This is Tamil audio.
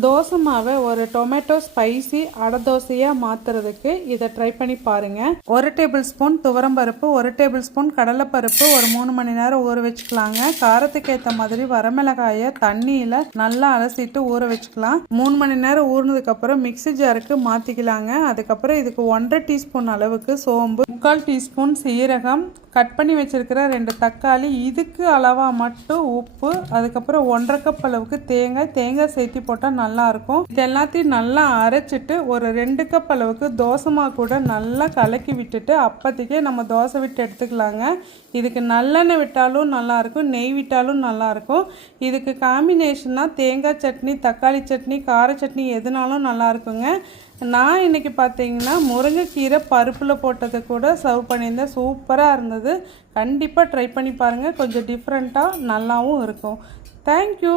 தோசை மாவை ஒரு டொமேட்டோ ஸ்பைசி அடை தோசையாக மாற்றுறதுக்கு இதை ட்ரை பண்ணி பாருங்கள். 1 டேபிள் ஸ்பூன் துவரம்பருப்பு, 1 டேபிள் ஸ்பூன் கடலைப்பருப்பு ஒரு 3 மணி நேரம் ஊற வச்சுக்கலாங்க. காரத்துக்கு ஏற்ற மாதிரி வரமிளகாயை தண்ணியில் நல்லா அலசிட்டு ஊற வச்சுக்கலாம். 3 மணி நேரம் ஊறினதுக்கப்புறம் மிக்ஸி ஜாருக்கு மாற்றிக்கலாங்க. அதுக்கப்புறம் இதுக்கு 1.5 டீஸ்பூன் அளவுக்கு சோம்பு, 3/4 டீஸ்பூன் சீரகம், கட் பண்ணி வச்சுருக்கிற 2 தக்காளி, இதுக்கு அளவாக மட்டும் உப்பு, அதுக்கப்புறம் 1/2 கப் அளவுக்கு தேங்காய் சேர்த்து போட்டால் நல்லாயிருக்கும். இது எல்லாத்தையும் நல்லா அரைச்சிட்டு ஒரு 2 கப் அளவுக்கு தோசை மாவு கூட நல்லா கலக்கி விட்டுட்டு அப்போதைக்கே நம்ம தோசை விட்டு எடுத்துக்கலாங்க. இதுக்கு நல்லெண்ணெய் விட்டாலும் நல்லாயிருக்கும், நெய் விட்டாலும் நல்லாயிருக்கும். இதுக்கு காம்பினேஷனாக தேங்காய் சட்னி, தக்காளி சட்னி, கார சட்னி எதுனாலும் நல்லாயிருக்குங்க. நான் இன்றைக்கி பார்த்தீங்கன்னா முருங்கைக்கீரை பருப்பில் போட்டதை கூட சர்வ் பண்ணியிருந்தேன். சூப்பராக இருந்தது. கண்டிப்பாக ட்ரை பண்ணி பாருங்கள். கொஞ்சம் டிஃப்ரெண்ட்டாக நல்லாவும் இருக்கும். தேங்க்யூ.